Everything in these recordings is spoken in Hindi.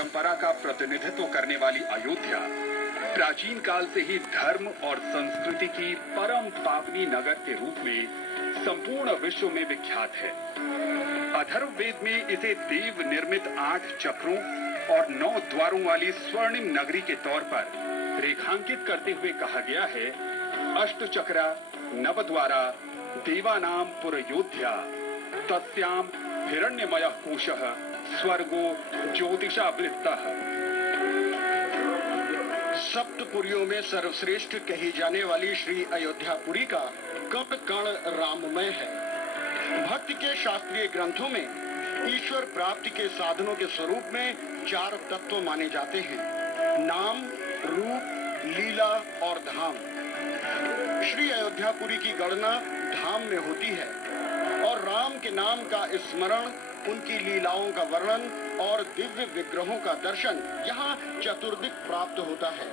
परंपरा का प्रतिनिधित्व करने वाली अयोध्या प्राचीन काल से ही धर्म और संस्कृति की परम पावनी नगर के रूप में संपूर्ण विश्व में विख्यात है। अथर्ववेद में इसे देव निर्मित 8 चक्रों और 9 द्वारों वाली स्वर्णिम नगरी के तौर पर रेखांकित करते हुए कहा गया है, अष्टचक्रा नवद्वारा देवानां पुरयोध्या तस्याम हिरण्यमयः कोशः स्वर्गो ज्योतिषावृत्तः। सप्तपुरियों में सर्वश्रेष्ठ कही जाने वाली श्री अयोध्यापुरी का कण कण राममय है। भक्ति के शास्त्रीय ग्रंथों में ईश्वर प्राप्ति के साधनों के स्वरूप में 4 तत्व माने जाते हैं: नाम, रूप, लीला और धाम। श्री अयोध्यापुरी की गणना धाम में होती है और राम के नाम का स्मरण, उनकी लीलाओं का वर्णन और दिव्य विग्रहों का दर्शन यहाँ चतुर्दिक प्राप्त होता है।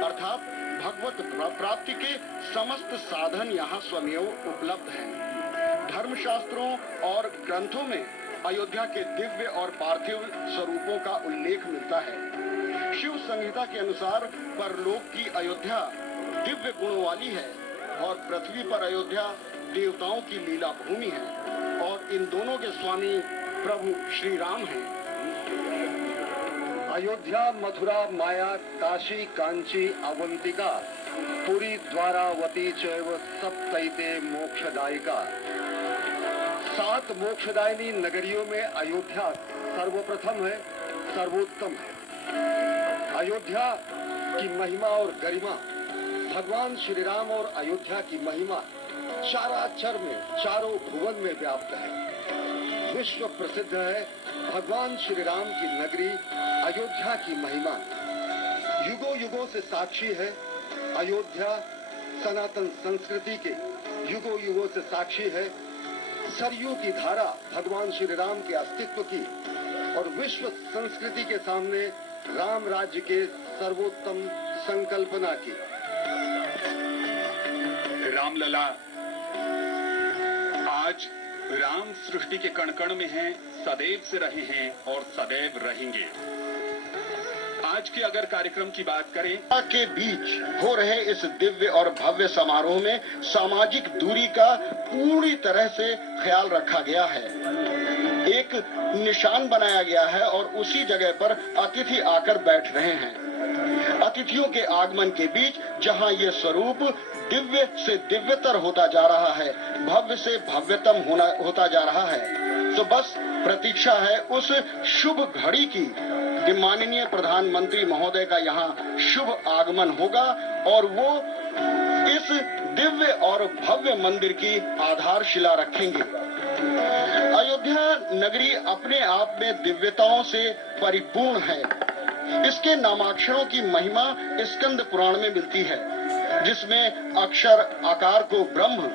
अर्थात भगवत प्राप्ति के समस्त साधन यहाँ स्वयं उपलब्ध हैं। धर्मशास्त्रों और ग्रंथों में अयोध्या के दिव्य और पार्थिव स्वरूपों का उल्लेख मिलता है। शिव संहिता के अनुसार परलोक की अयोध्या दिव्य गुणों वाली है और पृथ्वी पर अयोध्या देवताओं की लीला भूमि है और इन दोनों के स्वामी प्रभु श्री राम हैं। अयोध्या, मथुरा, माया, काशी, कांची, अवंतिका, पुरी, द्वारावती चैव सप्तैते मोक्षदायिका। 7 मोक्षदायिनी नगरियों में अयोध्या सर्वप्रथम है, सर्वोत्तम है। अयोध्या की महिमा और गरिमा, भगवान श्री राम और अयोध्या की महिमा चाराक्षर में, चारों भुवन में व्याप्त है। विश्व प्रसिद्ध है भगवान श्री राम की नगरी अयोध्या की महिमा। युगों युगों से साक्षी है अयोध्या, सनातन संस्कृति के युगों युगों से साक्षी है। सरयू की धारा भगवान श्री राम के अस्तित्व की और विश्व संस्कृति के सामने राम राज्य के सर्वोत्तम संकल्पना की। रामलला आज राम सृष्टि के कण कण में हैं, सदैव से रहे हैं और सदैव रहेंगे। आज के अगर कार्यक्रम की बात करें, के बीच हो रहे इस दिव्य और भव्य समारोह में सामाजिक दूरी का पूरी तरह से ख्याल रखा गया है। एक निशान बनाया गया है और उसी जगह पर अतिथि आकर बैठ रहे हैं। अतिथियों के आगमन के बीच जहां ये स्वरूप दिव्य से दिव्यतर होता जा रहा है, भव्य से भव्यतम होता जा रहा है, तो बस प्रतीक्षा है उस शुभ घड़ी की कि माननीय प्रधानमंत्री महोदय का यहाँ शुभ आगमन होगा और वो इस दिव्य और भव्य मंदिर की आधारशिला रखेंगे। अयोध्या नगरी अपने आप में दिव्यताओं से परिपूर्ण है। इसके नामाक्षरों की महिमा स्कंद पुराण में मिलती है, जिसमें अक्षर आकार को ब्रह्म,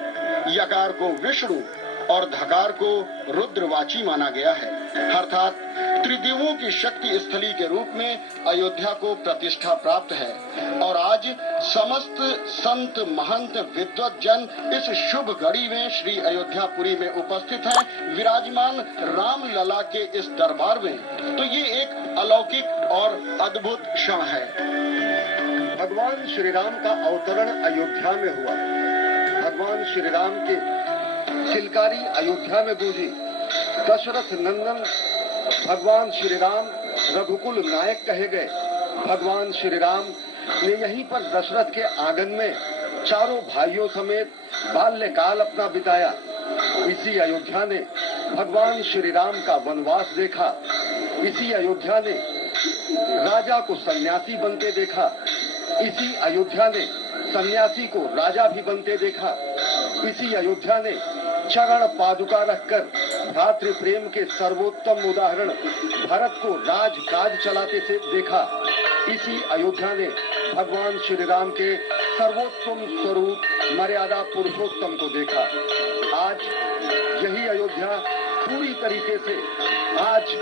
यकार को विष्णु और धकार को रुद्रवाची माना गया है। अर्थात त्रिदेवों की शक्ति स्थली के रूप में अयोध्या को प्रतिष्ठा प्राप्त है और आज समस्त संत महंत विद्वत जन इस शुभ घड़ी में श्री अयोध्यापुरी में उपस्थित हैं। विराजमान राम लला के इस दरबार में तो ये एक अलौकिक और अद्भुत क्षण है। भगवान श्री राम का अवतरण अयोध्या में हुआ। भगवान श्री राम के चिलकारी अयोध्या में गूंजी। दशरथ नंदन भगवान श्री राम रघुकुल नायक कहे गए। भगवान श्री राम ने यहीं पर दशरथ के आंगन में चारों भाइयों समेत बाल्यकाल अपना बिताया। इसी अयोध्या ने भगवान श्री राम का वनवास देखा। इसी अयोध्या ने राजा को सन्यासी बनते देखा। इसी अयोध्या ने सन्यासी को राजा भी बनते देखा। इसी अयोध्या ने चरण पादुका रखकर भ्रातृ प्रेम के सर्वोत्तम उदाहरण भरत को राजकाज चलाते से देखा। इसी अयोध्या ने भगवान श्री राम के सर्वोत्तम स्वरूप मर्यादा पुरुषोत्तम को देखा। आज यही अयोध्या पूरी तरीके से आज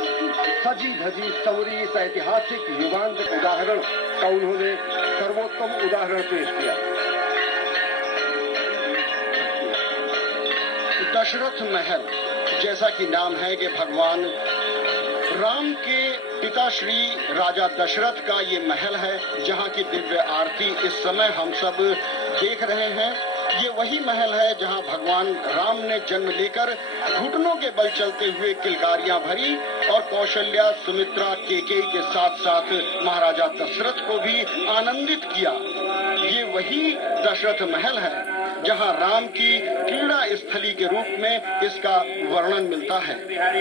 सजी धजी सवरी इस ऐतिहासिक युगांत उदाहरण का उन्होंने सर्वोत्तम उदाहरण पेश किया। दशरथ महल, जैसा कि नाम है कि भगवान राम के पिता श्री राजा दशरथ का ये महल है, जहाँ की दिव्य आरती इस समय हम सब देख रहे हैं। ये वही महल है जहाँ भगवान राम ने जन्म लेकर घुटनों के बल चलते हुए किलकारियां भरी और कौशल्या, सुमित्रा, केकेयी के साथ साथ महाराजा दशरथ को भी आनंदित किया। ये वही दशरथ महल है जहाँ राम की क्रीड़ा स्थली के रूप में इसका वर्णन मिलता है।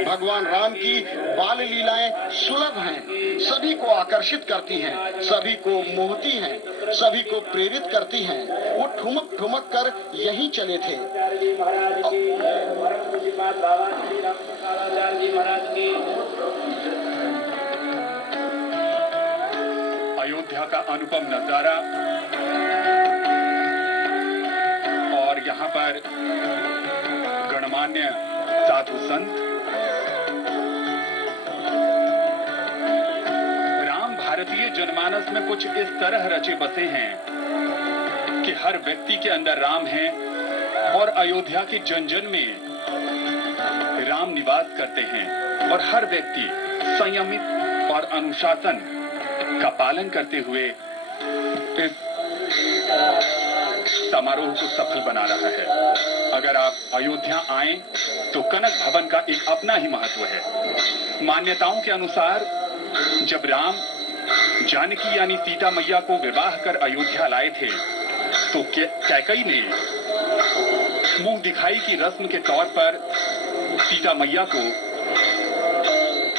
भगवान राम की बाल लीलाएं सुलभ हैं, सभी को आकर्षित करती हैं, सभी को मोहती हैं, सभी को प्रेरित करती हैं। वो ठुमक ठुमक कर यहीं चले थे। अयोध्या का अनुपम नजारा और यहाँ पर गणमान्य साधु संत। राम भारतीय जनमानस में कुछ इस तरह रचे बसे हैं कि हर व्यक्ति के अंदर राम है और अयोध्या के जन जन में राम निवास करते हैं और हर व्यक्ति संयमित और अनुशासन का पालन करते हुए इस समारोह को सफल बना रहा है। अगर आप अयोध्या आए तो कनक भवन का एक अपना ही महत्व है। मान्यताओं के अनुसार जब राम जानकी यानी सीता मैया को विवाह कर अयोध्या लाए थे तो कैकई ने मुंह दिखाई की रस्म के तौर पर सीता मैया को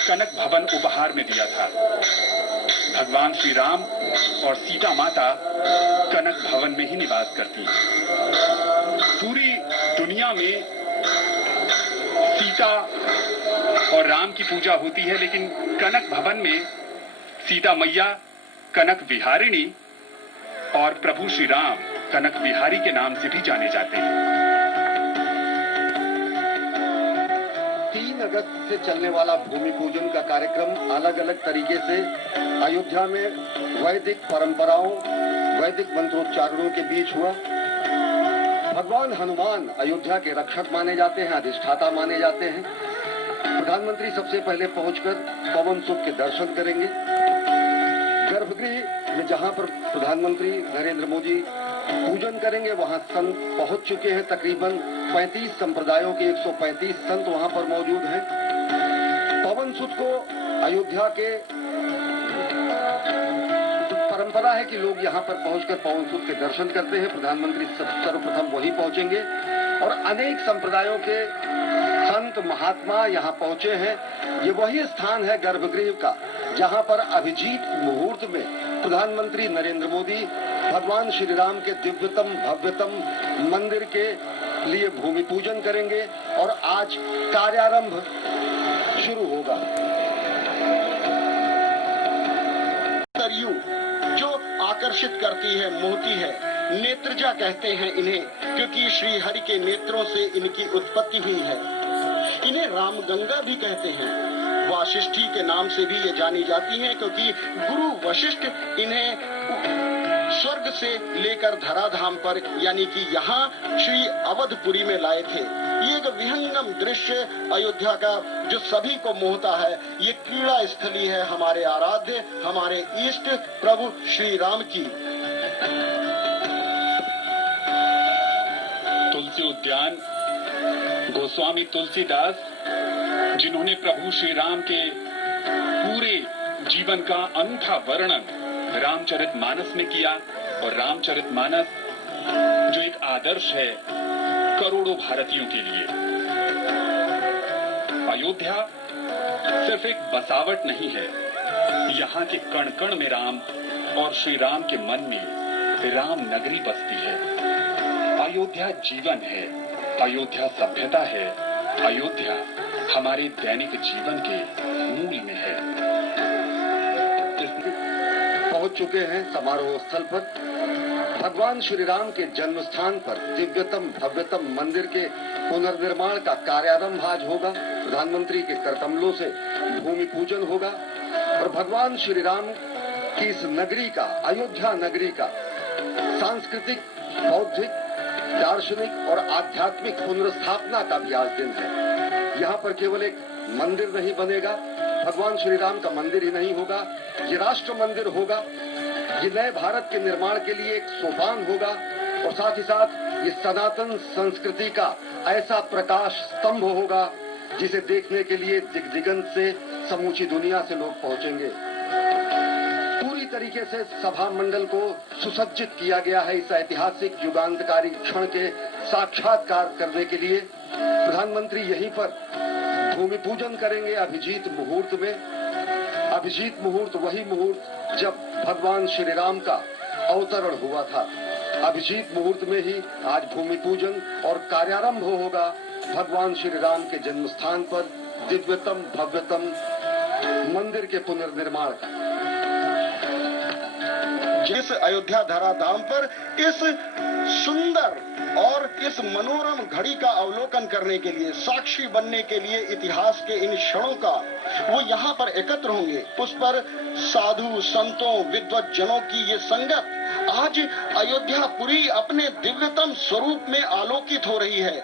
कनक भवन उपहार में दिया था। भगवान श्री राम और सीता माता कनक भवन में ही निवास करती। पूरी दुनिया में सीता और राम की पूजा होती है, लेकिन कनक भवन में सीता मैया कनक विहारिणी और प्रभु श्री राम कनक बिहारी के नाम से भी जाने जाते हैं। 3 अगस्त से चलने वाला भूमि पूजन का कार्यक्रम अलग अलग तरीके से अयोध्या में वैदिक परंपराओं, वैदिक मंत्रोच्चारणों के बीच हुआ। भगवान हनुमान अयोध्या के रक्षक माने जाते हैं, अधिष्ठाता माने जाते हैं। प्रधानमंत्री सबसे पहले पहुंचकर पवन सुत के दर्शन करेंगे। गर्भगृह में जहां पर प्रधानमंत्री नरेंद्र मोदी पूजन करेंगे वहां संत पहुंच चुके हैं। तकरीबन 35 संप्रदायों के 135 संत वहां पर मौजूद हैं। पवन सुत को अयोध्या के परंपरा है कि लोग यहां पर पहुंचकर पवन सुत के दर्शन करते हैं। प्रधानमंत्री सर्वप्रथम वहीं पहुंचेंगे और अनेक संप्रदायों के संत महात्मा यहां पहुंचे हैं। ये वही स्थान है गर्भगृह का जहां पर अभिजीत मुहूर्त में प्रधानमंत्री नरेंद्र मोदी भगवान श्री राम के दिव्यतम भव्यतम मंदिर के लिए भूमि पूजन करेंगे और आज कार्यारंभ शुरू होगा। सरयू जो आकर्षित करती है, मोहती है, नेत्रजा कहते हैं इन्हें, क्योंकि श्री हरि के नेत्रों से इनकी उत्पत्ति हुई है। इन्हें रामगंगा भी कहते हैं। वाशिष्ठी के नाम से भी ये जानी जाती हैं, क्योंकि गुरु वशिष्ठ इन्हें स्वर्ग से लेकर धराधाम पर यानी कि यहाँ श्री अवधपुरी में लाए थे। ये एक विहंगम दृश्य अयोध्या का जो सभी को मोहता है। ये क्रीड़ा स्थली है हमारे आराध्य, हमारे इष्ट प्रभु श्री राम की। तुलसी उद्यान गोस्वामी तुलसीदास, जिन्होंने प्रभु श्री राम के पूरे जीवन का अनूठा वर्णन रामचरितमानस में किया, और रामचरितमानस जो एक आदर्श है करोड़ों भारतीयों के लिए। अयोध्या सिर्फ एक बसावट नहीं है, यहाँ के कण कण में राम और श्री राम के मन में राम नगरी बसती है। अयोध्या जीवन है, अयोध्या सभ्यता है, अयोध्या हमारे दैनिक जीवन के मूल में है। पहुंच चुके हैं समारोह स्थल पर। भगवान श्री राम के जन्म स्थान पर दिव्यतम भव्यतम मंदिर के पुनर्निर्माण का कार्यारंभ आज होगा। प्रधानमंत्री के करकमलों से भूमि पूजन होगा और भगवान श्री राम की इस नगरी का, अयोध्या नगरी का सांस्कृतिक, बौद्धिक, दार्शनिक और आध्यात्मिक पुनर्स्थापना का भी आज दिन है। यहाँ पर केवल एक मंदिर नहीं बनेगा भगवान श्री राम का मंदिर ही नहीं होगा, ये राष्ट्र मंदिर होगा, ये नए भारत के निर्माण के लिए एक सोपान होगा और साथ ही साथ ये सनातन संस्कृति का ऐसा प्रकाश स्तंभ होगा जिसे देखने के लिए दिग्दिगंत से समूची दुनिया से लोग पहुंचेंगे। पूरी तरीके से सभा मंडल को सुसज्जित किया गया है इस ऐतिहासिक युगांतकारी क्षण के साक्षात्कार करने के लिए। प्रधानमंत्री यहीं पर भूमि पूजन करेंगे अभिजीत मुहूर्त में। अभिजीत मुहूर्त वही मुहूर्त जब भगवान श्री राम का अवतरण हुआ था। अभिजीत मुहूर्त में ही आज भूमि पूजन और कार्यारंभ होगा भगवान श्री राम के जन्म स्थान पर दिव्यतम भव्यतम मंदिर के पुनर्निर्माण का। जिस अयोध्या धराधाम पर इस सुंदर और इस मनोरम घड़ी का अवलोकन करने के लिए, साक्षी बनने के लिए इतिहास के इन क्षणों का वो यहाँ पर एकत्र होंगे, उस पर साधु संतों विद्वत जनों की ये संगत आज अयोध्यापुरी अपने दिव्यतम स्वरूप में आलोकित हो रही है।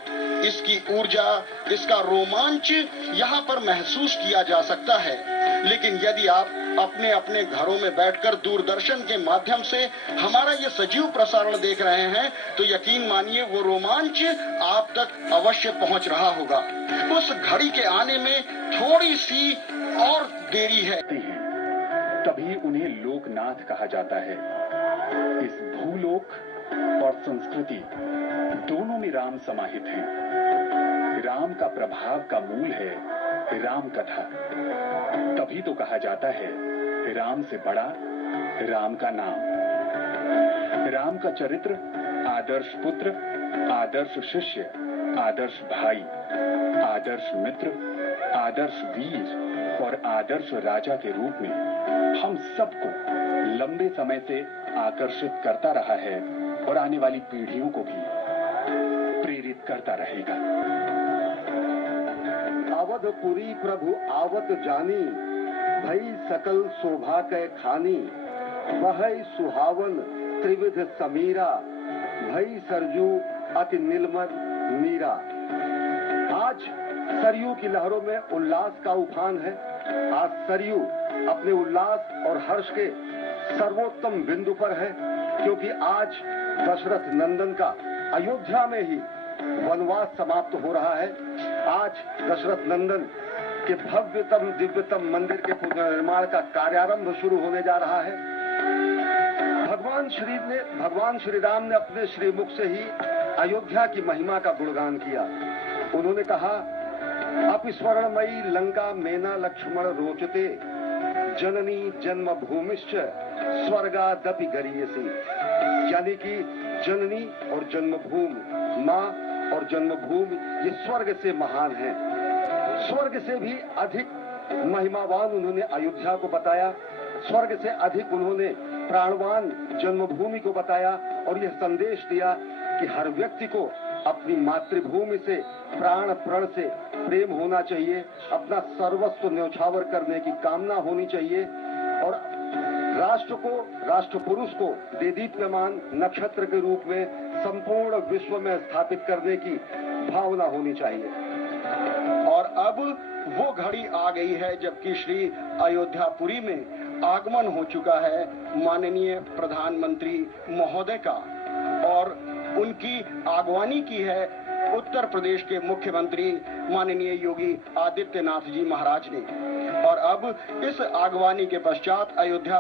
इसकी ऊर्जा, इसका रोमांच यहाँ पर महसूस किया जा सकता है। लेकिन यदि आप अपने अपने घरों में बैठकर दूरदर्शन के माध्यम से हमारा ये सजीव प्रसारण देख रहे हैं तो यकीन मानिए वो रोमांच आप तक अवश्य पहुंच रहा होगा। उस घड़ी के आने में थोड़ी सी और देरी है। तभी उन्हें लोकनाथ कहा जाता है। इस भूलोक और संस्कृति दोनों में राम समाहित हैं। राम का प्रभाव का मूल है राम कथा। तभी तो कहा जाता है राम से बड़ा राम का नाम। राम का चरित्र आदर्श पुत्र, आदर्श शिष्य, आदर्श भाई, आदर्श मित्र, आदर्श वीर और आदर्श राजा के रूप में हम सबको लंबे समय से आकर्षित करता रहा है और आने वाली पीढ़ियों को भी प्रेरित करता रहेगा। अवधपुरी प्रभु आवत जानी, भई सकल शोभा कै खानी, वहै सुहावन त्रिविध समीरा, भई सरजू अति निर्मल मीरा। आज सरयू की लहरों में उल्लास का उफान है। आज सरयू अपने उल्लास और हर्ष के सर्वोत्तम बिंदु पर है, क्योंकि आज दशरथ नंदन का अयोध्या में ही वनवास समाप्त हो रहा है। आज दशरथ नंदन के भव्यतम दिव्यतम मंदिर के पुनर्निर्माण का कार्यारंभ शुरू होने जा रहा है। भगवान श्री राम ने अपने श्रीमुख से ही अयोध्या की महिमा का गुणगान किया। उन्होंने कहा, अपि स्वर्णमयी लंका मेना लक्ष्मण रोचते, जननी जन्म भूमिश्च स्वर्गादपि गरीयसी। यानी कि जननी और जन्मभूमि, माँ और जन्मभूमि ये स्वर्ग से महान है। स्वर्ग से भी अधिक महिमावान उन्होंने अयोध्या को बताया। स्वर्ग से अधिक उन्होंने प्राणवान जन्मभूमि को बताया और यह संदेश दिया कि हर व्यक्ति को अपनी मातृभूमि से प्राण प्रण से प्रेम होना चाहिए, अपना सर्वस्व न्यौछावर करने की कामना होनी चाहिए और राष्ट्र को, राष्ट्र पुरुष को देदीप्यमान नक्षत्र के रूप में संपूर्ण विश्व में स्थापित करने की भावना होनी चाहिए। और अब वो घड़ी आ गई है जबकि श्री अयोध्यापुरी में आगमन हो चुका है माननीय प्रधानमंत्री महोदय का और उनकी आगवानी की है उत्तर प्रदेश के मुख्यमंत्री माननीय योगी आदित्यनाथ जी महाराज ने। और अब इस आगवानी के पश्चात अयोध्या